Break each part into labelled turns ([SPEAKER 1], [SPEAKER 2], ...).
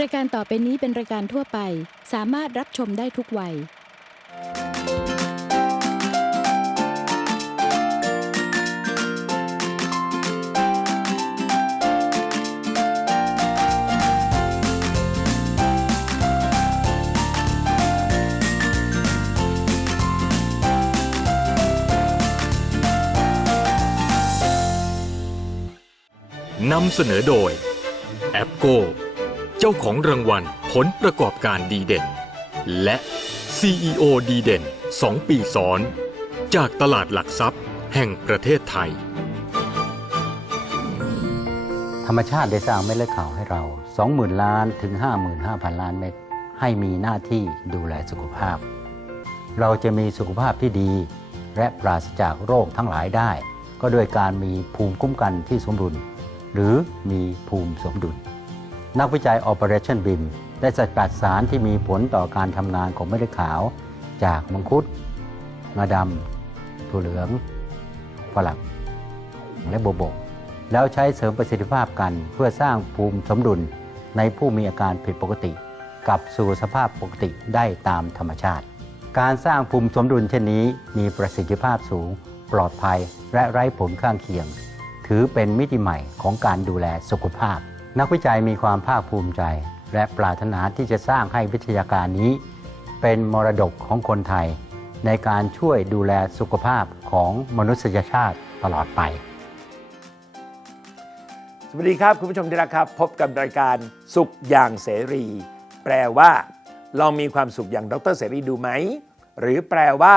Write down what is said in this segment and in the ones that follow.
[SPEAKER 1] รายการต่อไปนี้เป็นรายการทั่วไป สามารถรับชมได้ทุกวัย
[SPEAKER 2] นำเสนอโดย แอปโก เจ้าของรางวัลผลประกอบการดีเด่น และ CEO ดีเด่น 2 ปีซ้อน จากตลาดหลักทรัพย์แห่งประเทศไทย
[SPEAKER 3] ธรรมชาติได้สร้างเม็ดเลือดขาวให้เรา 20,000 ล้านถึง 55,000 ล้านเม็ดให้มีหน้าที่ดูแลสุขภาพ เราจะมีสุขภาพที่ดี และปราศจากโรคทั้งหลายได้ ก็ด้วยการมีภูมิคุ้มกันที่สมดุล หรือมีภูมิสมดุล นักวิจัย Operation BIM ได้สกัดสารที่มีผลต่อการทำงานของเม็ดเลือดขาว จากมังคุดงาดำถั่วเหลืองฝรั่งและโบโบ แล้วใช้เสริมประสิทธิภาพกันเพื่อสร้างภูมิสมดุลในผู้มีอาการผิดปกติกลับสู่สภาพปกติได้ตามธรรมชาติ การสร้างภูมิสมดุลเช่นนี้มีประสิทธิภาพสูง ปลอดภัยและไร้ผลข้างเคียง ถือเป็นมิติใหม่ของการดูแลสุขภาพ นักวิจัยมีความภาคภูมิใจ และปรารถนาที่จะสร้างให้วิทยาการนี้ เป็นมรดกของคนไทย ในการช่วยดูแลสุขภาพของมนุษยชาติตลอดไป
[SPEAKER 4] สวัสดีครับ คุณผู้ชมที่รักครับ พบกับรายการสุขอย่างเสรี แปลว่า ลองมีความสุขอย่างดรเสรีดูไหม หรือแปลว่า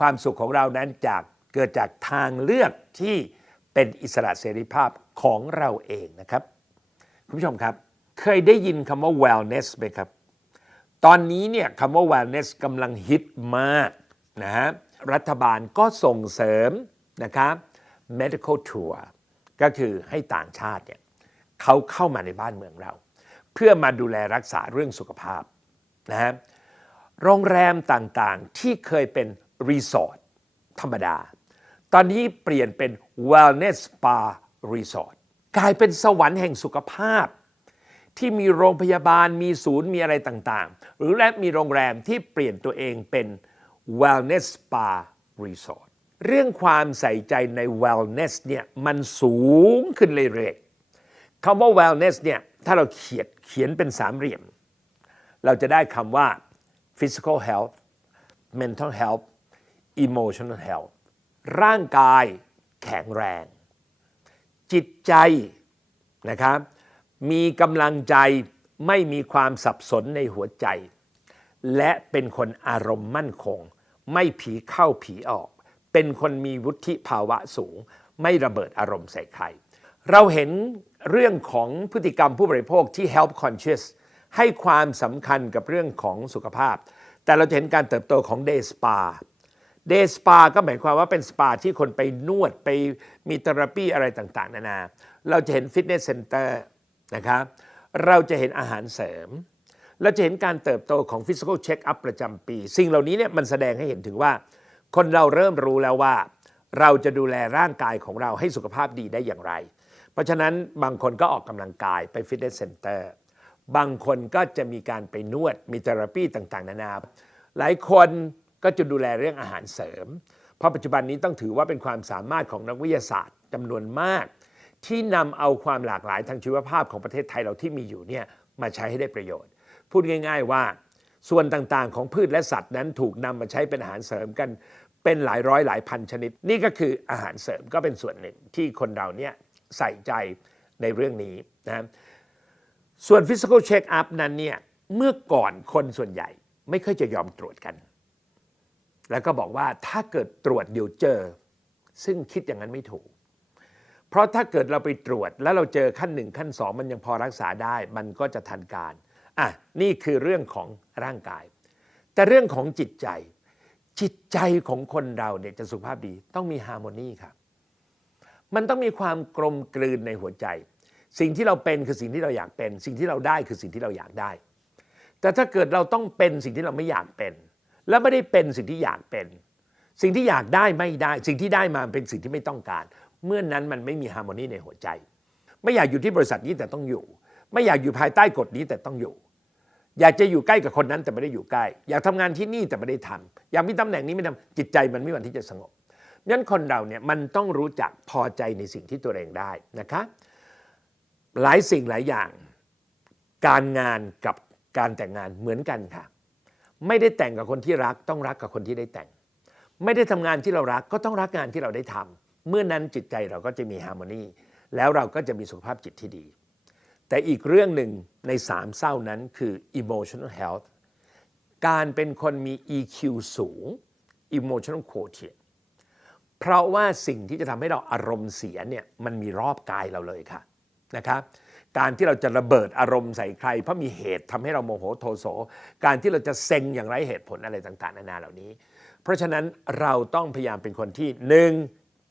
[SPEAKER 4] ความสุขของเรานั้นจากเกิดจากทางเลือกที่เป็นอิสระเสรีภาพของเราเองนะครับ คุณผู้ชมครับ เคยได้ยินคำว่า wellness ไหมครับ ตอนนี้เนี่ยคำว่า wellness กำลังฮิตมากนะฮะรัฐบาลก็ส่งเสริมนะครับ medical tour ก็คือให้ต่างชาติเนี่ยเขาเข้ามาในบ้านเมืองเรา เพื่อมาดูแลรักษาเรื่องสุขภาพนะฮะโรงแรมต่างๆที่เคยเป็นรีสอร์ทธรรมดา ตอนนี้เปลี่ยนเป็น wellness spa resort กลายเป็นสวรรค์แห่งสุขภาพ ที่มีโรงพยาบาลมีศูนย์มีอะไรต่างๆ หรือและมีโรงแรมที่เปลี่ยนตัวเองเป็น wellness spa resort เรื่องความใส่ใจใน wellness เนี่ยมันสูงขึ้นเรื่อยๆคำว่า wellness เนี่ยถ้าเราเขียนเขียนเป็นสามเหลี่ยม เราจะได้คำว่า physical health mental health emotional health ร่างกายแข็งแรง จิตใจนะครับมีกำลังใจไม่มีความสับสนในหัวใจ และเป็นคนอารมณ์มั่นคง ไม่ผีเข้าผีออก เป็นคนมีวุฒิภาวะสูง ไม่ระเบิดอารมณ์ใส่ใคร เราเห็นเรื่องของพฤติกรรมผู้บริโภคที่ health conscious ให้ความสำคัญกับเรื่องของสุขภาพ แต่เราจะเห็นการเติบโตของ day spa เดย์สปาก็หมายความว่าเป็นสปาที่คนไปนวดไปมีเทอราปีอะไรต่างๆ นานา เราจะเห็นฟิตเนสเซ็นเตอร์นะครับ เราจะเห็นอาหารเสริม เราจะเห็นการเติบโตของฟิสิก a l เช็คอัพประจำปี สิ่งเหล่านี้เนี่ยมันแสดงให้เห็นถึงว่า คนเราเริ่มรู้แล้วว่า เราจะดูแลร่างกายของเราให้สุขภาพดีได้อย่างไร เพราะฉะนั้นบางคนก็ออกกำลังกายไปฟิตเนสเซ็นเตอร์บางคนก็จะมีการไปนวดมีเทอราปีต่างๆ นานา หลายคน ก็จะดูแลเรื่องอาหารเสริม เพราะปัจจุบันนี้ต้องถือว่าเป็นความสามารถของนักวิทยาศาสตร์จำนวนมาก ที่นำเอาความหลากหลายทางชีวภาพของประเทศไทยเราที่มีอยู่เนี่ยมาใช้ให้ได้ประโยชน์ พูดง่าย ๆว่า ส่วนต่างๆ ของพืชและสัตว์นั้นถูกนำมาใช้เป็นอาหารเสริมกันเป็นหลายร้อยหลายพันชนิด นี่ก็คืออาหารเสริมก็เป็นส่วนหนึ่งที่คนเราเนี่ยใส่ใจในเรื่องนี้นะส่วน physical check up นั้นเนี่ยเมื่อก่อนคนส่วนใหญ่ไม่ค่อยจะยอมตรวจกัน แล้วก็บอกว่าถ้าเกิดตรวจเดี๋ยวเจอ ซึ่งคิดอย่างนั้นไม่ถูก เพราะถ้าเกิดเราไปตรวจแล้วเราเจอขั้นหนึ่งขั้นสองมันยังพอรักษาได้ มันก็จะทันการอะนี่คือเรื่องของร่างกาย แต่เรื่องของจิตใจ จิตใจของคนเราเนี่ยจะสุขภาพดีต้องมีฮาร์โมนีครับมันต้องมีความกลมกลืนในหัวใจ สิ่งที่เราเป็นคือสิ่งที่เราอยากเป็น สิ่งที่เราได้คือสิ่งที่เราอยากได้ แต่ถ้าเกิดเราต้องเป็นสิ่งที่เราไม่อยากเป็น และไม่ได้เป็นสิ่งที่อยากเป็น สิ่งที่อยากได้ไม่ได้ สิ่งที่ได้มาเป็นสิ่งที่ไม่ต้องการ เมื่อนนั้นมันไม่มีฮาร์โมนีในหัวใจ ไม่อยากอยู่ที่บริษัทนี้แต่ต้องอยู่ ไม่อยากอยู่ภายใต้กฎนี้แต่ต้องอยู่ อยากจะอยู่ใกล้กับคนนั้นแต่ไม่ได้อยู่ใกล้ อยากทำงานที่นี่แต่ไม่ได้ทำอยากมีตำแหน่งนี้ไม่ทำจิตใจมันไม่วันที่จะสงบงั้นคนเราเนี่ยมันต้องรู้จักพอใจในสิ่งที่ตัวเองได้นะคะหลายสิ่งหลายอย่าง การงานกับการแต่งงานเหมือนกันค่ะ ไม่ได้แต่งกับคนที่รัก ต้องรักกับคนที่ได้แต่ง ไม่ได้ทำงานที่เรารักก็ต้องรักงานที่เราได้ทำเมื่อนั้นจิตใจเราก็จะมีฮาร์โมนีแล้วเราก็จะมีสุขภาพจิตที่ดี แต่อีกเรื่องหนึ่งในสามเศร้านั้นคือ emotional health การเป็นคนมี EQ สูง emotional quotient เพราะว่าสิ่งที่จะทำให้เราอารมณ์เสียเนี่ยมันมีรอบกายเราเลยค่ะนะครับ การที่เราจะระเบิดอารมณ์ใส่ใคร เพราะมีเหตุทำให้เราโมโหโทโส การที่เราจะเซ็งอย่างไรเหตุผลอะไรต่างๆนานาเหล่านี้ เพราะฉะนั้นเราต้องพยายามเป็นคนที่หนึ่ง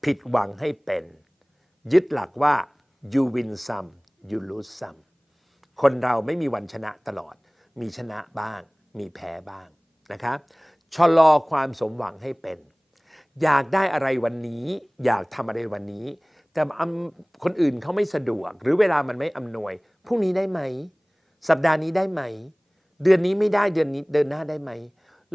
[SPEAKER 4] ผิดหวังให้เป็น ยึดหลักว่า you win some you lose some คนเราไม่มีวันชนะตลอด มีชนะบ้าง มีแพ้บ้างนะครับชะลอความสมหวังให้เป็น อยากได้อะไรวันนี้ อยากทำอะไรวันนี้ แต่คนอื่นเขาไม่สะดวก หรือเวลามันไม่อำนวยพรุ่งนี้ได้ไหม สัปดาห์นี้ได้ไหม เดือนนี้ไม่ได้เดือนนี้เดินหน้าได้ไหม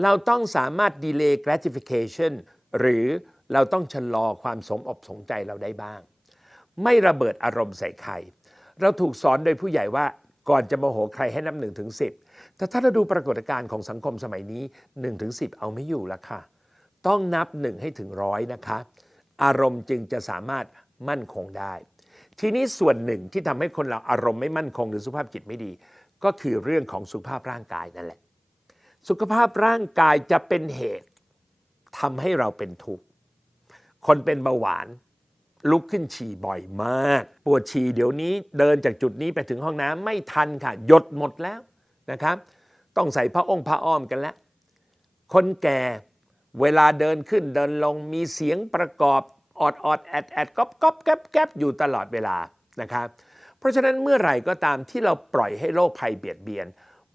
[SPEAKER 4] เราต้องสามารถ delay gratification หรือเราต้องชะลอความสมอกสมใจเราได้บ้าง ไม่ระเบิดอารมณ์ใส่ใคร เราถูกสอนโดยผู้ใหญ่ว่าก่อนจะโมโหใครให้นับหนึ่งถึงสิบแต่ถ้าเราดูปรากฏการณ์ของสังคมสมัยนี้1นถึงสิเอาไม่อยู่ละค่ะ ต้องนับหนึ่งให้ถึงร้อยนะคะ อารมณ์จึงจะสามารถ มั่นคงได้ ทีนี้ส่วนหนึ่งที่ทำให้คนเราอารมณ์ไม่มั่นคงหรือสุขภาพจิตไม่ดี ก็คือเรื่องของสุขภาพร่างกายนั่นแหละ สุขภาพร่างกายจะเป็นเหตุทำให้เราเป็นทุกข์คนเป็นเบาหวานลุกขึ้นฉี่บ่อยมาก ปวดฉี่เดี๋ยวนี้เดินจากจุดนี้ไปถึงห้องน้ำไม่ทันค่ะหยดหมดแล้วนะครับ ต้องใส่ผ้าอ้งผ้าอ้อมกันแล้ว คนแก่เวลาเดินขึ้นเดินลงมีเสียงประกอบ ออดออดแอดแอดก๊อบก๊อบแก๊บแก๊บอยู่ตลอดเวลานะครับเพราะฉะนั้นเมื่อไหร่ก็ตามที่เราปล่อยให้โรคภัยเบียดเบียน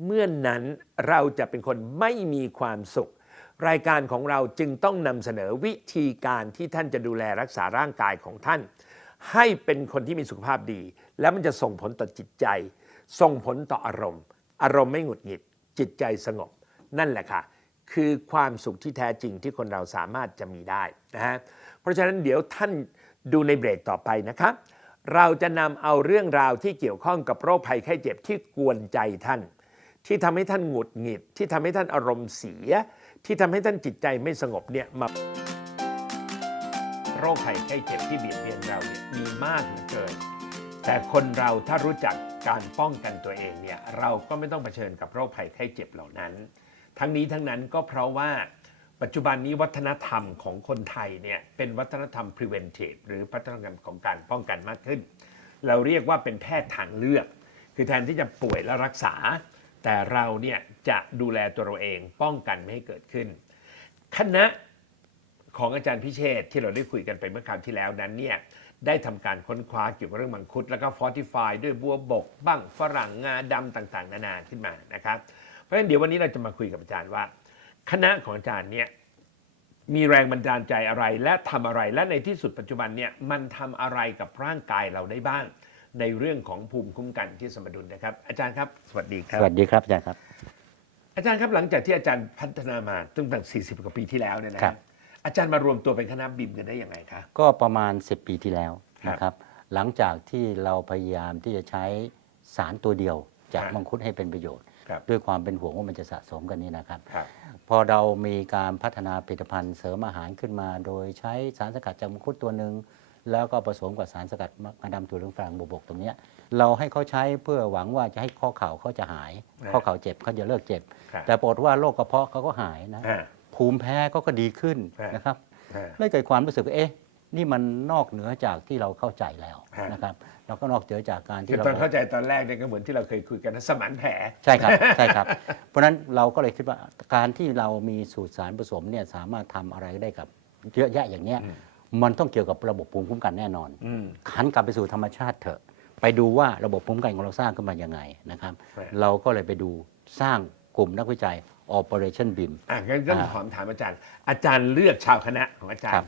[SPEAKER 4] เมื่อนนั้นเราจะเป็นคนไม่มีความสุข รายการของเราจึงต้องนำเสนอวิธีการที่ท่านจะดูแลรักษาร่างกายของท่าน ให้เป็นคนที่มีสุขภาพดี แล้วมันจะส่งผลต่อจิตใจ ส่งผลต่ออารมณ์ อารมณ์ไม่หงุดหงิด จิตใจสงบ นั่นแหละค่ะ คือความสุขที่แท้จริงที่คนเราสามารถจะมีได้นะฮะ เพราะฉะนั้นเดี๋ยวท่านดูในเบรกต่อไปนะครับเราจะนำเอาเรื่องราวที่เกี่ยวข้องกับโรคภัยไข้เจ็บที่กวนใจท่าน ที่ทำให้ท่านหงุดหงิด ที่ทำให้ท่านอารมณ์เสีย ที่ทำให้ท่านจิตใจไม่สงบเนี่ยมาโรคภัยไข้เจ็บที่เบียดเบียนเราเนี่ยมีมากเหลือเกิน แต่คนเราถ้ารู้จักการป้องกันตัวเองเนี่ยเราก็ไม่ต้องเผชิญกับโรคภัยไข้เจ็บเหล่านั้น ทั้งนี้ทั้งนั้นก็เพราะว่า ปัจจุบันนี้วัฒนธรรมของคนไทยเนี่ยเป็นวัฒนธรรม preventive หรือวัฒนธรรมของการป้องกันมากขึ้น เราเรียกว่าเป็นแพทย์ทางเลือก คือแทนที่จะป่วยแล้วรักษา แต่เราเนี่ยจะดูแลตัวเราเองป้องกันไม่ให้เกิดขึ้น คณะของอาจารย์พิเชษที่เราได้คุยกันไปเมื่อคราวที่แล้วนั้นเนี่ยได้ทำการค้นคว้าเกี่ยวกับเรื่องมังคุด แล้วก็ฟอร์ติฟายด้วยบัวบกบ้างฝรั่งงาดำต่างๆ นานาขึ้นมานะครับ เพราะฉะนั้นเดี๋ยววันนี้เราจะมาคุยกับอาจารย์ว่า คณะของอาจารย์เนี่ย มีแรงบันดาลใจอะไรและทำอะไรและในที่สุดปัจจุบันเนี่ยมันทำอะไรกับร่างกายเราได้บ้าง ในเรื่องของภูมิคุ้มกันที่สมดุลนะครับ อาจารย์ครับ สวัสดีครับ
[SPEAKER 3] สวัสดีครับอาจารย์ครับ
[SPEAKER 4] อาจารย์ครับหลังจากที่อาจารย์พัฒนามาตั้งแต่ 40 กว่าปีที่แล้วเนี่ยนะครับ อาจารย์มารวมตัวเป็นคณะบิมกันได้ยังไงคะ
[SPEAKER 3] ก็ประมาณ 10 ปีที่แล้ว
[SPEAKER 4] ครับ
[SPEAKER 3] นะครับ หลังจากที่เราพยายามที่จะใช้สารตัวเดียวจาก
[SPEAKER 4] ครับ
[SPEAKER 3] มังคุดให้เป็นประโยชน์
[SPEAKER 4] ครับ
[SPEAKER 3] ด้วยความเป็นห่วงว่ามันจะสะสมกันนี่นะครับ
[SPEAKER 4] ครับ
[SPEAKER 3] พอเรามีการพัฒนาผลิตภัณฑ์เสริมอาหารขึ้นมา โดยใช้สารสกัดจากมังคุดตัวหนึ่งแล้วก็ผสมกับสารสกัดมะดำตัวเหลืองฝรั่งบวบกตรงเนี้ยเราให้เขาใช้เพื่อหวังว่าจะให้ข้อเข่าเขาจะหาย
[SPEAKER 4] ครับ
[SPEAKER 3] ข้อเข่าเจ็บเขาจะเลิกเจ็บ
[SPEAKER 4] ครับ
[SPEAKER 3] แต่ปรากฏว่าโรคกระเพาะเขาก็หายนะ
[SPEAKER 4] อ่า
[SPEAKER 3] ภูมิแพ้เขาก็ดีขึ้น
[SPEAKER 4] ครับ
[SPEAKER 3] นะครับ
[SPEAKER 4] อ่า
[SPEAKER 3] เลยเกิดความรู้สึกว่าเอ๊ะ นี่มันนอกเหนือจากที่เราเข้าใจแล้ว
[SPEAKER 4] ฮะ
[SPEAKER 3] นะครับ เราก็นอกเหนือจากการ
[SPEAKER 4] คื
[SPEAKER 3] ที่
[SPEAKER 4] อ
[SPEAKER 3] เรา
[SPEAKER 4] ตอนเข้าใจตอนแรกเนี่ยก็เหมือนที่เราเคยคุยกันนะสมานแผล
[SPEAKER 3] ใช่ครับ ใช่ครับ เพราะฉะนั้นเราก็เลยคิดว่าการที่เรามีสูตรสารผสมเนี่ยสามารถทำอะไรได้กับเยอะแยะอย่างเนี้ย
[SPEAKER 4] อืม
[SPEAKER 3] มันต้องเกี่ยวกับระบบภูมิคุ้มกันแน่นอน
[SPEAKER 4] อืม
[SPEAKER 3] ขันกลับไปสู่ธรรมชาติเถอะ ไปดูว่าระบบภูมิคุ้มกันของเราสร้างขึ้นมายังไงนะครับ
[SPEAKER 4] ครับ
[SPEAKER 3] เราก็เลยไปดูสร้างกลุ่มนักวิจัย Operation BIM
[SPEAKER 4] อะงั้นต้อง
[SPEAKER 3] อ่า
[SPEAKER 4] ขอถามอาจารย์ อาจารย์เลือกชาวคณะของอาจาร
[SPEAKER 3] ครั
[SPEAKER 4] ย์
[SPEAKER 3] บ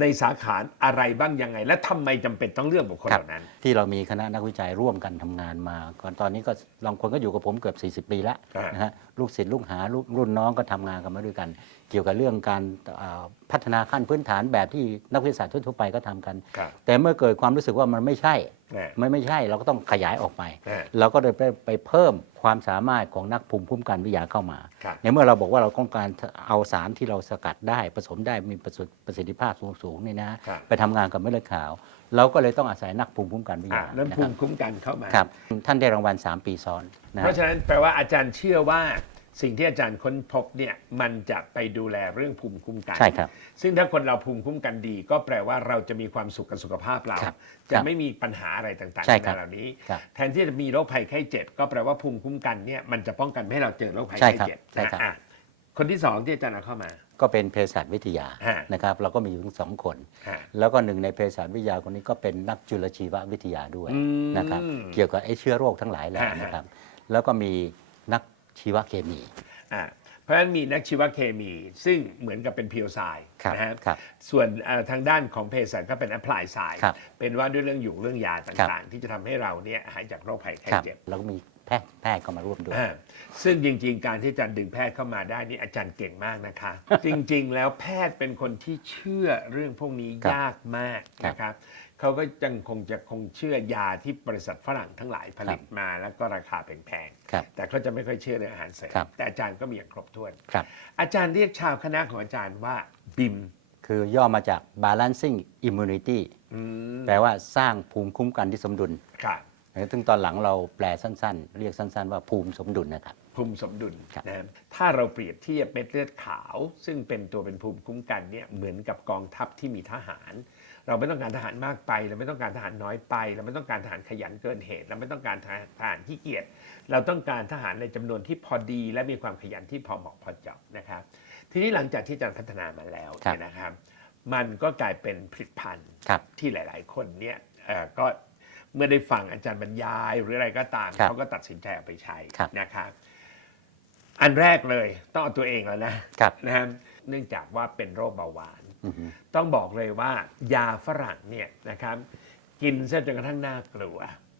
[SPEAKER 4] ในสาขาอะไรบ้างยังไง และทำไมจำเป็นต้องเลือกบุคคลเหล่านั้น
[SPEAKER 3] ที่เรามีคณะนักวิจัยร่วมกันทำงานมาก่อนตอนนี้ก็บางคนก็อยู่กับผมเกือบ 40 ปีแล้วนะฮะลูกศิษย์ลูกหาลูกรุ่นน้องก็ทำงานกันมาด้วยกันเกี่ยวกับเรื่องการเอ่อพัฒนาขั้นพื้นฐานแบบที่นักวิทยาศาสตร์ทั่วๆไปก็ทำกัน
[SPEAKER 4] ครับ
[SPEAKER 3] แต่เมื่อเกิดความรู้สึกว่ามันไม่ใช่
[SPEAKER 4] แน่
[SPEAKER 3] ไม่ไม่ใช่เราก็ต้องขยายออกไป
[SPEAKER 4] แน่
[SPEAKER 3] เราก็เลยไปไปเพิ่มความสามารถของนักภูมิคุ้มกันวิทยาเข้ามา
[SPEAKER 4] ครับ
[SPEAKER 3] ในเมื่อเราบอกว่าเราต้องการเอาสารที่เราสกัดได้ผสมได้มีประสิทธิประสิทธิภาพสูงๆนี่นะ
[SPEAKER 4] ครับ
[SPEAKER 3] ไปทำงานกับเม็ดเลือดขาว เราก็เลยต้องอาศัยนักภูมิคุ้มกันวิท
[SPEAKER 4] อะ
[SPEAKER 3] ยา
[SPEAKER 4] นั้น
[SPEAKER 3] นะ
[SPEAKER 4] ภู
[SPEAKER 3] ครับ
[SPEAKER 4] มิคุ้มกันเข้ามา
[SPEAKER 3] ครับท่านได้รางวัล 3 ปีซ้อนนะ
[SPEAKER 4] เพราะฉะนั้นแปลว่าอาจารย์เชื่อว่า สิ่งที่อาจารย์ค้นพบเนี่ยมันจะไปดูแลเรื่องภูมิคุ้มกัน
[SPEAKER 3] ใช่ครับ
[SPEAKER 4] ซึ่งถ้าคนเราภูมิคุ้มกันดี ก็แปลว่าเราจะมีความสุขกับสุขภาพเรา
[SPEAKER 3] ครับ
[SPEAKER 4] จะ
[SPEAKER 3] ครับ
[SPEAKER 4] ไม่มีปัญหาอะไรต่างๆ
[SPEAKER 3] ใช่ครับ
[SPEAKER 4] นานาเหล่านี้
[SPEAKER 3] ครับ
[SPEAKER 4] แทนที่จะมีโรคภัยไข้เจ็บ ก็แปลว่าภูมิคุ้มกันเนี่ยมันจะป้องกันไม่ให้เราเจอโรคภัย
[SPEAKER 3] ใช่
[SPEAKER 4] ไข้
[SPEAKER 3] ครับ
[SPEAKER 4] เจ็บ
[SPEAKER 3] ใช่
[SPEAKER 4] นะครับ อะคนที่สองที่อาจารย์เอาเข้ามา
[SPEAKER 3] ก็เป็นเภสัชวิทยา
[SPEAKER 4] ฮะ
[SPEAKER 3] นะครับเราก็มีอยู่ถึงสองคน
[SPEAKER 4] ฮะ
[SPEAKER 3] แล้วก็หนึ่งในเภสัชวิทยาคนนี้ก็เป็นนักจุลชีววิทยาด้วย
[SPEAKER 4] อืม
[SPEAKER 3] นะครับเกี่ยวกับไอ้เชื้อโรคทั้งหลายแหละ
[SPEAKER 4] ฮะ
[SPEAKER 3] นะครับ แล้วก็มีนัก ชีวเคมี
[SPEAKER 4] อะเพราะฉะนั้นมีนักชีวเคมี ซึ่งเหมือนกับเป็นพิวไซ
[SPEAKER 3] ครับ
[SPEAKER 4] นะฮะ
[SPEAKER 3] ครับ
[SPEAKER 4] ส่วนเอ่อทางด้านของเภสัชก็เป็นแอพพลายไซ
[SPEAKER 3] ครับ
[SPEAKER 4] เป็นว่าด้วยเรื่องอยู่เรื่องยา
[SPEAKER 3] ครั
[SPEAKER 4] ต่าง
[SPEAKER 3] บ
[SPEAKER 4] ๆที่จะทำให้เราเนี่ยหายจากโรคภัยไข้
[SPEAKER 3] ครับ
[SPEAKER 4] เจ็บ
[SPEAKER 3] แล้วก็มีแพทย์แพทย์เข้ามาร่วมด้วย
[SPEAKER 4] อ่าซึ่งจริง ๆ การที่อาจารย์ดึงแพทย์เข้ามาได้นี่อาจารย์เก่งมากนะคะ จริงๆ แล้วแพทย์เป็นคนที่เชื่อเรื่องพวกนี้
[SPEAKER 3] ครับ
[SPEAKER 4] ยากมาก
[SPEAKER 3] ครับ
[SPEAKER 4] นะครับ เขาก็ยังคงจะคงเชื่อยาที่บริษัทฝรั่งทั้งหลายผลิตมาแล้วก็ราคาแพง
[SPEAKER 3] ครับ
[SPEAKER 4] ๆแต่เขาจะไม่ค่อยเชื่อเรื่องอาหารเสริม
[SPEAKER 3] ครับ
[SPEAKER 4] แต่อาจารย์ก็มีอย่างครบถ้วน
[SPEAKER 3] ครับ
[SPEAKER 4] อาจารย์เรียกชาวคณะของอาจารย์ว่าบิม
[SPEAKER 3] คือย่อมาจาก balancing immunity
[SPEAKER 4] อืม
[SPEAKER 3] แปลว่าสร้างภูมิคุ้มกันที่สมดุล
[SPEAKER 4] ครับ
[SPEAKER 3] ซึ่งตอนหลังเราแปลสั้นๆ เรียกสั้น ๆ ว่าภูมิสมดุลนะครับ
[SPEAKER 4] ภูมิสมดุล
[SPEAKER 3] ครับ
[SPEAKER 4] นะถ้าเราเปรียบเทียบเม็ดเลือดขาว ซึ่งเป็นตัวเป็นภูมิคุ้มกันเนี่ยเหมือนกับกองทัพที่มีทหาร เราไม่ต้องการทหารมากไป เราไม่ต้องการทหารน้อยไป เราไม่ต้องการทหารขยันเกินเหตุ เราไม่ต้องการทหารทหารที่เกียจเราต้องการทหารในจำนวนที่พอดี และมีความขยันที่พอเหมาะพอเจาะนะครับ ทีนี้หลังจากที่อาจารย์พัฒนามาแล้ว
[SPEAKER 3] ครับ
[SPEAKER 4] เนี่ยนะครับ มันก็กลายเป็นผลิตภัณฑ์
[SPEAKER 3] ครับ
[SPEAKER 4] ที่หลาย ๆ คนเนี่ยเอ่อก็เมื่อได้ฟังอาจารย์บรรยายหรืออะไรก็ตาม
[SPEAKER 3] ครับ
[SPEAKER 4] เขาก็ตัดสินใจเอาไปใช้
[SPEAKER 3] ครับ
[SPEAKER 4] นะครับ อันแรกเลยต้องเอาตัวเองแล้วนะครับนะฮะ เนื่องจากว่าเป็นโรคเบาหวาน
[SPEAKER 3] อือฮึ
[SPEAKER 4] ต้องบอกเลยว่ายาฝรั่งเนี่ยนะครับกินซะจนกระทั่งน่ากลัว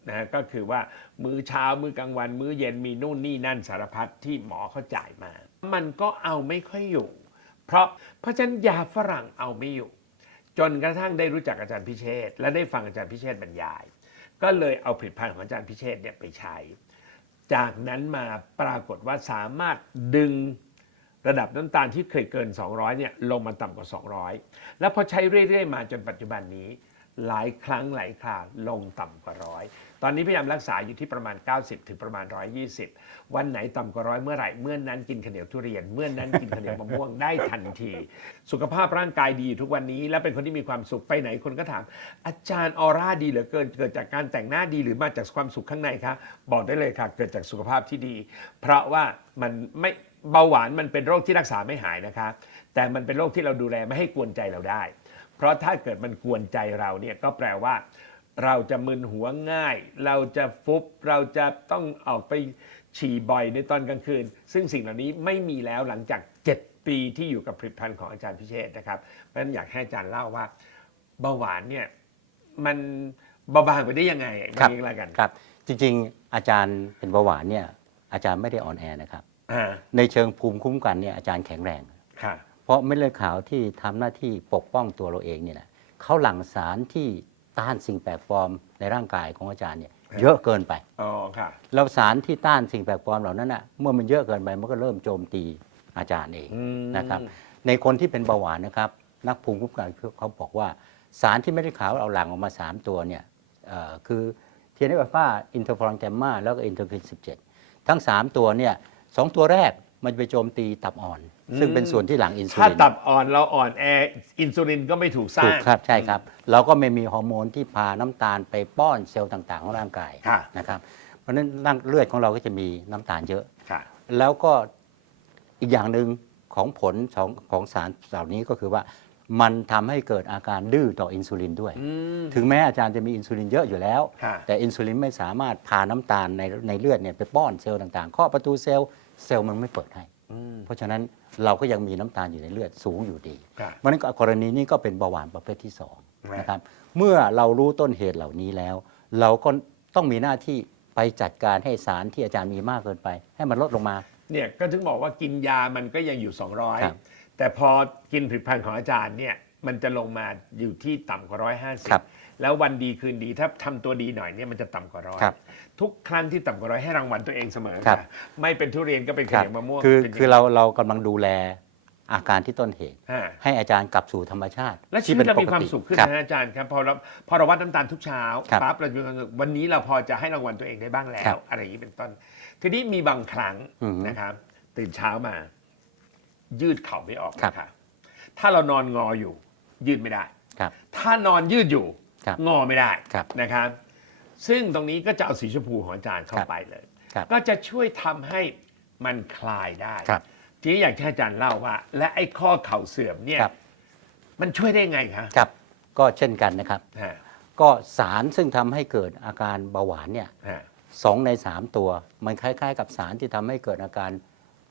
[SPEAKER 4] นะก็คือว่ามื้อเช้ามื้อกลางวัน มื้อเย็นมีนู่นนี่นั่นสารพัดที่หมอเขาจ่ายมา มันก็เอาไม่ค่อยอยู่ เพราะเพราะฉะนั้นยาฝรั่งเอาไม่อยู่ จนกระทั่งได้รู้จักอาจารย์พิเชษฐ์และได้ฟังอาจารย์พิเชษฐ์บรรยาย ก็เลยเอาผลิตภัณฑ์ของอาจารย์พิเชษฐ์เนี่ยไปใช้ จากนั้นมาปรากฏว่าสามารถดึง ระดับน้ำตาลที่เคยเกิน 200เนี่ยลงมาต่ำกว่า 200 แล้วพอใช้เรื่อยๆมาจนปัจจุบันนี้ หลายครั้งหลายคราวลงต่ำกว่าร้อยตอนนี้พยายามรักษาอยู่ที่ประมาณ 90 ถึงประมาณ 120 วันไหนต่ำกว่าร้อยเมื่อไหร่ เมื่อนนั้นกินข้าวเหนียวทุเรียน เมื่อนนั้นกินข้าวเหนียวมะม่วงได้ทันที สุขภาพร่างกายดีทุกวันนี้ และเป็นคนที่มีความสุขไปไหนคนก็ถาม อาจารย์ออร่าดีเหลือเกิน เกิดจากการแต่งหน้าดีหรือมาจากความสุขข้างในคะบอกได้เลยค่ะ เกิดจากสุขภาพที่ดี เพราะว่ามันไม่ เบาหวานมันเป็นโรคที่รักษาไม่หายนะคะ แต่มันเป็นโรคที่เราดูแลไม่ให้กวนใจเราได้ เพราะถ้าเกิดมันกวนใจเราเนี่ยก็แปลว่า เราจะมึนหัวง่าย เราจะฟุบเราจะต้องออกไปฉี่บ่อยในตอนกลางคืน ซึ่งสิ่งเหล่านี้ไม่มีแล้วหลังจาก 7 ปีที่อยู่กับผลิตภัณฑ์ของอาจารย์พิเชษฐ์นะครับเพราะฉะนั้นอยากให้อาจารย์เล่าว่าเบาหวานเนี่ยมันเบาบางไปได้ยังไง
[SPEAKER 3] ครับ
[SPEAKER 4] อย่างนี้ละกัน
[SPEAKER 3] ครับ จริงๆ อาจารย์เป็นเบาหวานเนี่ยอาจารย์ไม่ได้อ่อนแอนะครับ
[SPEAKER 4] อ่า
[SPEAKER 3] ในเชิงภูมิคุ้มกันเนี่ยอาจารย์แข็งแรง
[SPEAKER 4] ค่ะ
[SPEAKER 3] เพราะเม็ดเลือดขาวที่ทำหน้าที่ปกป้องตัวเราเองเนี่ยนะเขาหลั่งสารที่ต้านสิ่งแปลกปลอมในร่างกายของอาจารย์เนี่ย
[SPEAKER 4] ครับ
[SPEAKER 3] เยอะเกินไป
[SPEAKER 4] อ๋อค่ะ
[SPEAKER 3] แล้วสารที่ต้านสิ่งแปลกปลอมเหล่านั้นน่ะเมื่อมันเยอะเกินไปมันก็เริ่มโจมตีอาจารย์เอง
[SPEAKER 4] อืม
[SPEAKER 3] นะครับ ในคนที่เป็นเบาหวานนะครับ นักภูมิคุ้มกันเขาบอกว่าสารที่ไม่ได้ขาวเอาหลั่งออกมา 3 ตัวเนี่ยเอ่อคือเทียนเอลฟาอินเทอร์ฟอรอนแกมมาแล้วก็อินเทอร์คิน17 ทั้ง 3 ตัวเนี่ย สองตัวแรกมันจะไปโจมตีตับอ่อน ซึ่งเป็นส่วนที่หลั่งอินซู
[SPEAKER 4] ถ้า
[SPEAKER 3] ลิน
[SPEAKER 4] ตับอ่อนเราอ่อนแออินซูลินก็ไม่ถูกสร้า
[SPEAKER 3] ถู
[SPEAKER 4] ง
[SPEAKER 3] กครับใช่ครับ เราก็ไม่มีฮอร์โมนที่พาน้ำตาลไปป้อนเซลล์ต่าง ๆ ของร่างกาย
[SPEAKER 4] ค่ะ
[SPEAKER 3] นะครับ เพราะฉะนั้นร่างเลือดของเราก็จะมีน้ำตาลเยอะ
[SPEAKER 4] ค่ะ
[SPEAKER 3] แล้วก็อีกอย่างหนึ่งของผลของของสารเหล่านี้ก็คือว่ามันทำให้เกิดอาการดื้อต่ออินซูลินด้วย
[SPEAKER 4] อืม
[SPEAKER 3] ถึงแม้อาจารย์จะมีอินซูลินเยอะอยู่แล้ว
[SPEAKER 4] ค่ะ
[SPEAKER 3] แต่อินซูลินไม่สามารถพาน้ำตาลในในเลือดเนี่ยไปป้อนเซลล์ต่างๆข้อประตูเซลล์ เซลล์มันไม่เปิดให้เพราะฉะนั้นเราก็ยังมีน้ำตาลอยู่ในเลือดสูงอยู่ดี
[SPEAKER 4] ครับ
[SPEAKER 3] เพราะฉะนั้นกรณีนี้ก็เป็นเบาหวานประเภทที่สอง
[SPEAKER 4] ครับ
[SPEAKER 3] นะครับเมื่อเรารู้ต้นเหตุเหล่านี้แล้ว เราก็ต้องมีหน้าที่ไปจัดการให้สารที่อาจารย์มีมากเกินไป ให้มันลดลงมา
[SPEAKER 4] เนี่ยก็ถึงบอกว่ากินยามันก็ยังอยู่
[SPEAKER 3] ครับ
[SPEAKER 4] 200 แต่พอกินผลิตภัณฑ์ของอาจารย์เนี่ยมันจะลงมาอยู่ที่ต่ำกว่าร้อยห้าสิบ
[SPEAKER 3] ครับ
[SPEAKER 4] แล้ววันดีคืนดีถ้าทำตัวดีหน่อยเนี่ยมันจะต่ำกว่าร้อย
[SPEAKER 3] ครับ
[SPEAKER 4] ทุกครั้งที่ต่ำกว่าร้อยให้รางวัลตัวเองเสมอ
[SPEAKER 3] ครับ
[SPEAKER 4] ค่ะไม่เป็นทุเรียนก็เป็น
[SPEAKER 3] ค
[SPEAKER 4] ข้าว
[SPEAKER 3] รับ
[SPEAKER 4] เหนียวมะม่วง
[SPEAKER 3] คือ
[SPEAKER 4] ป็นย่ง
[SPEAKER 3] คือเราเรากำลังดูแลอาการที่ต้นเหตุ
[SPEAKER 4] ฮะ
[SPEAKER 3] ให้อาจารย์กลับสู่ธรรมชาติ
[SPEAKER 4] และชีวิตเรามีความสุขขึ้น
[SPEAKER 3] รับ
[SPEAKER 4] นะอาจารย์ครับพอเราพอเราวัดน้ำตาลทุกเช้า
[SPEAKER 3] ครับ
[SPEAKER 4] ปั๊บเราจะมีความสุขวันนี้เราพอจะให้รางวัลตัวเองได้บ้างแล้
[SPEAKER 3] ครั
[SPEAKER 4] ว
[SPEAKER 3] บ
[SPEAKER 4] อะไรอย่างนี้เป็นต้น ทีนี้มีบางครั้ง
[SPEAKER 3] อือฮึ
[SPEAKER 4] นะครับตื่นเช้ามา ยืดเข่าไม่ออก
[SPEAKER 3] ครับ
[SPEAKER 4] นะคะถ้าเรานอนงออยู่ ยืดไม่ได้
[SPEAKER 3] ครับ
[SPEAKER 4] ถ้านอนยืดอยู่
[SPEAKER 3] ครับ
[SPEAKER 4] งอไม่ได้
[SPEAKER 3] ครับ
[SPEAKER 4] นะครับ ซึ่งตรงนี้ก็จะเอาสีชมพูของอาจารย์เข้า
[SPEAKER 3] ครับ
[SPEAKER 4] ไปเลย
[SPEAKER 3] ครับ
[SPEAKER 4] ก็จะช่วยทำให้มันคลายได้
[SPEAKER 3] ครับ
[SPEAKER 4] ทีนี้อยากให้อาจารย์เล่าว่า และไอ้ข้อเข่าเสื่อมเนี่ย
[SPEAKER 3] ครับ
[SPEAKER 4] มันช่วยได้ไงคะ
[SPEAKER 3] ครับก็เช่นกันนะครับ
[SPEAKER 4] ฮะ
[SPEAKER 3] ก็สารซึ่งทำให้เกิดอาการเบาหวานเนี่ย
[SPEAKER 4] ฮะ
[SPEAKER 3] สองในสามตัว มันคล้าย ๆ กับสารที่ทำให้เกิดอาการ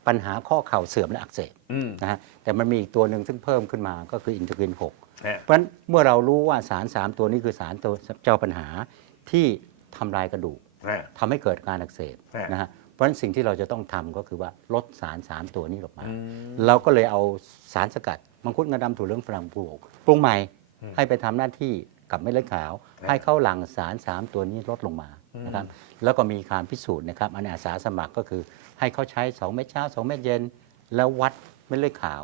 [SPEAKER 3] ปัญหาข้อเข่าเสื่อมและอักเสบ
[SPEAKER 4] อืม
[SPEAKER 3] นะฮะแต่มันมีอีกตัวหนึ่งซึ่งเพิ่มขึ้นมาก็คืออินเทอร์กิน6
[SPEAKER 4] ฮะ
[SPEAKER 3] เพราะฉะนั้นเมื่อเรารู้ว่าสาร3ตัวนี้คือสารตัวเจ้าปัญหาที่ทำลายกระดูก
[SPEAKER 4] ฮะ
[SPEAKER 3] ทำให้เกิดการอักเสบ
[SPEAKER 4] ฮะ
[SPEAKER 3] นะฮะเพราะฉะนั้นสิ่งที่เราจะต้องทำก็คือว่าลดสาร3ตัวนี้ลงมา
[SPEAKER 4] อืม
[SPEAKER 3] เราก็เลยเอาสารสกัดมังคุดงาดำถั่วเหลืองฝรั่งปลูกปรุงใหม่
[SPEAKER 4] อืม
[SPEAKER 3] ให้ไปทำหน้าที่กับเม็ดเลือดขาว
[SPEAKER 4] ฮะ
[SPEAKER 3] ให้เข้าหลังสาร3ตัวนี้ลดลงมานะครับแล้วก็มีการพิสูจน์นะครับอันนี้อาสาสมัครก็คือให้เขาใช้ 2 เม็ดเช้า 2 เม็ดเย็น แล้ววัดเม็ดเลือดขาว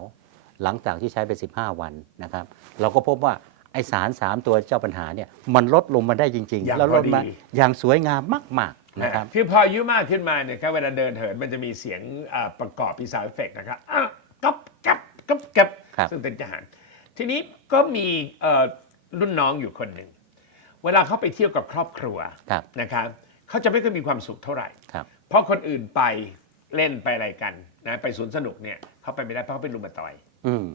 [SPEAKER 3] หลังจากที่ใช้ไป 15 วันนะครับ เราก็พบว่าไอสาร 3 ตัวเจ้าปัญหาเนี่ยมันลดลงมาได้จริง
[SPEAKER 4] อย่าง
[SPEAKER 3] ๆแล้วลดมา
[SPEAKER 4] พอดี
[SPEAKER 3] อย่างสวยงามมาก ๆ นะครับ
[SPEAKER 4] คือพออายุมากขึ้นมาเนี่ยครับเวลาเดินเหินมันจะมีเสียงอ่าประกอบพีซาวเอฟเฟกนะครับอะกับกับกับกับ
[SPEAKER 3] ครับ
[SPEAKER 4] ซึ่งเป็นทหาร ทีนี้ก็มีเอ่อรุ่นน้องอยู่คนหนึ่ง เวลาเขาไปเที่ยวกับครอบครัว
[SPEAKER 3] ครับ
[SPEAKER 4] นะครับเขาจะไม่ค่อยมีความสุขเท่าไหร่
[SPEAKER 3] ครับ
[SPEAKER 4] เพราะคนอื่นไปเล่นไปอะไรกันนะไปสวนสนุกเนี่ยเขาไปไม่ได้เพราะเขาเป็นรุมาตอยด์
[SPEAKER 3] อืม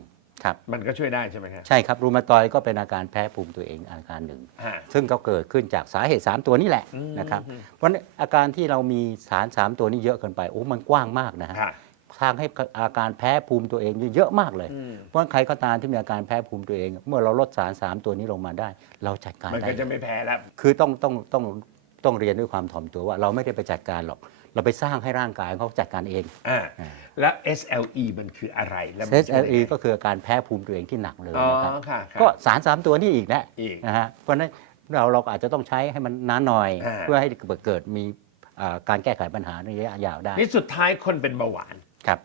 [SPEAKER 3] ครับ
[SPEAKER 4] มันก็ช่วยได้ใช่ไหมครับ
[SPEAKER 3] ใช่ครับรูมาตอยด์ก็เป็นอาการแพ้ภูมิตัวเองอาการหนึ่ง
[SPEAKER 4] ฮะ
[SPEAKER 3] ซึ่งก็เกิดขึ้นจากสาเหตุ 3 ตัวนี้แหละ
[SPEAKER 4] อืม
[SPEAKER 3] นะครับเพราะฉะนั้นอาการที่เรามีสาร 3 ตัวนี้เยอะเกินไปโอ้มันกว้างมากนะฮะ
[SPEAKER 4] ฮะ
[SPEAKER 3] ทางให้อาการแพ้ภูมิตัวเองเยอะมากเลย
[SPEAKER 4] อืม
[SPEAKER 3] เพราะฉะนั้นใครก็ตามที่มีอาการแพ้ภูมิตัวเอง เมื่อเราลดสาร 3 ตัวนี้ลงมาได้ เราจัดการ
[SPEAKER 4] มัน
[SPEAKER 3] ได้
[SPEAKER 4] ก็จะไม่แพ้แล้ว
[SPEAKER 3] คือต้องต้องต้องต้องเรียนด้วยความถ่อมตัวว่าเราไม่ได้ไปจัดการหรอก เราไปสร้างให้ร่างกายเขาจัดการเอง
[SPEAKER 4] อ่า
[SPEAKER 3] อ่า
[SPEAKER 4] แล้ว SLE มันคืออะไรแล้วมันช่วยได้
[SPEAKER 3] SLE
[SPEAKER 4] ไง
[SPEAKER 3] ก็คืออาการแพ้ภูมิตัวเองที่หนักเลย
[SPEAKER 4] อ๋อ
[SPEAKER 3] นะครับ
[SPEAKER 4] ค่ะค่ะ
[SPEAKER 3] ก็สารสามตัวนี้อีกนะ
[SPEAKER 4] อีก
[SPEAKER 3] นะฮะเพราะฉะนั้นเราเราก็อาจจะต้องใช้ให้มันนานหน่อย
[SPEAKER 4] อ่า
[SPEAKER 3] เพื่อให้เกิดมีอ่าการแก้ไขปัญหาในระยะยาวได้
[SPEAKER 4] นี่สุดท้ายคนเป็นเบาหวาน
[SPEAKER 3] ครับ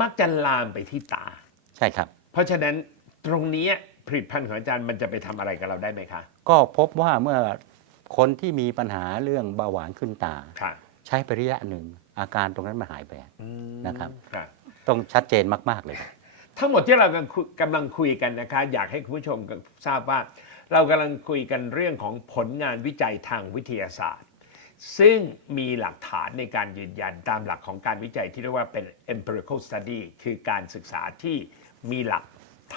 [SPEAKER 4] มักจะลามไปที่ตา
[SPEAKER 3] ใช่ครับ
[SPEAKER 4] เพราะฉะนั้นตรงนี้ผลิตภัณฑ์ของอาจารย์มันจะไปทำอะไรกับเราได้ไหมคะ
[SPEAKER 3] ก็พบว่าเมื่อคนที่มีปัญหาเรื่องเบาหวานขึ้นตา
[SPEAKER 4] ค่ะ
[SPEAKER 3] ใช้ไประยะหนึ่ง อาการตรงนั้นมันหายไปนะครับ
[SPEAKER 4] ค่ะ
[SPEAKER 3] ต้องชัดเจนมากๆเลย
[SPEAKER 4] ทั้งหมดที่เรากำลังคุยกำลังคุยกันนะคะ อยากให้คุณผู้ชมทราบว่า เรากำลังคุยกันเรื่องของผลงานวิจัยทางวิทยาศาสตร์ ซึ่งมีหลักฐานในการยืนยันตามหลักของการวิจัยที่เรียกว่าเป็น empirical study คือการศึกษาที่มีหลัก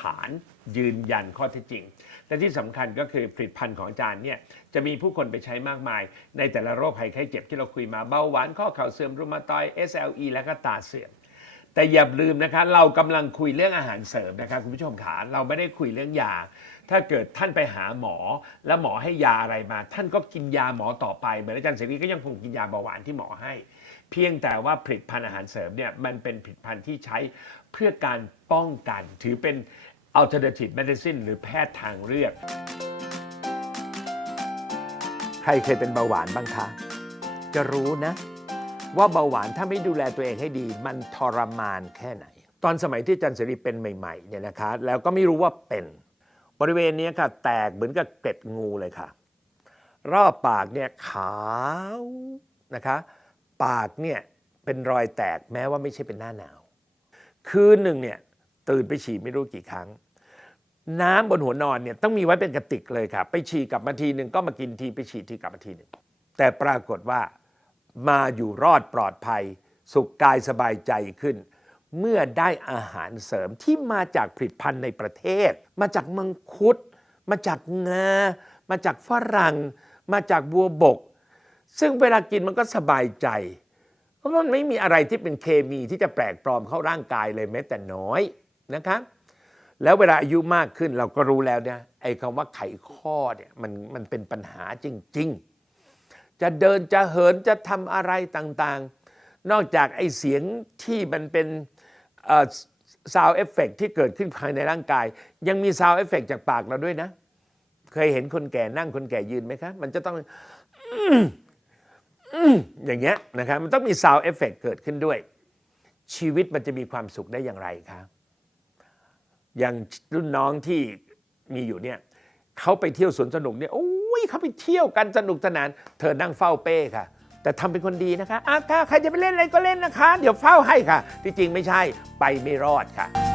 [SPEAKER 4] ฐาน ยืนยันข้อเท็จจริง และที่สำคัญก็คือผลิตภัณฑ์ของอาจารย์เนี่ยจะมีผู้คนไปใช้มากมาย ในแต่ละโรคภัยไข้เจ็บที่เราคุยมาเบาหวานข้อเข่าเสื่อมรุมาตอย SLE และก็ตาเสื่อมแต่อย่าลืมนะคะ เรากำลังคุยเรื่องอาหารเสริมนะคะคุณผู้ชมขาเราไม่ได้คุยเรื่องยา ถ้าเกิดท่านไปหาหมอ แล้วหมอให้ยาอะไรมา ท่านก็กินยาหมอต่อไปเหมือนอาจารย์เสรีก็ยังคงกินยาเบาหวานที่หมอให้ เพียงแต่ว่าผลิตภัณฑ์อาหารเสริมเนี่ยมันเป็นผลิตภัณฑ์ที่ใช้เพื่อการป้องกัน ถือเป็น alternative medicine หรือแพทย์ทางเลือก ใครเคยเป็นเบาหวานบ้างคะ จะรู้นะ ว่าเบาหวานถ้าไม่ดูแลตัวเองให้ดี มันทรมานแค่ไหน ตอนสมัยที่จันเสรีเป็นใหม่ๆเนี่ยนะคะ แล้วก็ไม่รู้ว่าเป็นบริเวณนี้ค่ะ แตกเหมือนกับเกล็ดงูเลยค่ะ รอบปากเนี่ยขาวนะคะ ปากเนี่ยเป็นรอยแตกแม้ว่าไม่ใช่เป็นหน้าหนาว คืนหนึ่งเนี่ยตื่นไปฉี่ไม่รู้กี่ครั้ง น้ำบนหัวนอนเนี่ยต้องมีไว้เป็นกระติกเลยค่ะไปฉี่กลับมาทีหนึ่งก็มากินทีไปฉี่ทีกลับมาทีหนึ่งแต่ปรากฏว่ามาอยู่รอดปลอดภัย สุขกายสบายใจขึ้น เมื่อได้อาหารเสริมที่มาจากผลิตภัณฑ์ในประเทศ มาจากมังคุด มาจากงา มาจากฝรั่ง มาจากบัวบก ซึ่งเวลากินมันก็สบายใจ เพราะมันไม่มีอะไรที่เป็นเคมีที่จะแปลกปลอมเข้าร่างกายเลยแม้แต่น้อยนะครับ แล้วเวลาอายุมากขึ้นเราก็รู้แล้วเนี่ยไอ้คำว่าไขข้อเนี่ยมันมันเป็นปัญหาจริง ๆ จะเดินจะเหินจะทำอะไรต่างๆ นอกจากไอ้เสียงที่มันเป็นซาวเอฟเฟกที่เกิดขึ้นภายในร่างกาย ยังมีซาวเอฟเฟกจากปากเราด้วยนะ เคยเห็นคนแก่นั่งคนแก่ยืนไหมครับมันจะต้องอย่างเงี้ยนะครับมันต้องมีซาวเอฟเฟกเกิดขึ้นด้วย ชีวิตมันจะมีความสุขได้อย่างไรครับ อย่างรุ่นน้องที่มีอยู่เนี่ยเขาไปเที่ยวสวนสนุกเนี่ยโอ้ยเขาไปเที่ยวกันสนุกสนาน เธอนั่งเฝ้าเป้ค่ะ แต่ทำเป็นคนดีนะคะอะค่ะใครจะไปเล่นอะไรก็เล่นนะคะ เดี๋ยวเฝ้าให้ค่ะ ที่จริงไม่ใช่ไปไม่รอดค่ะ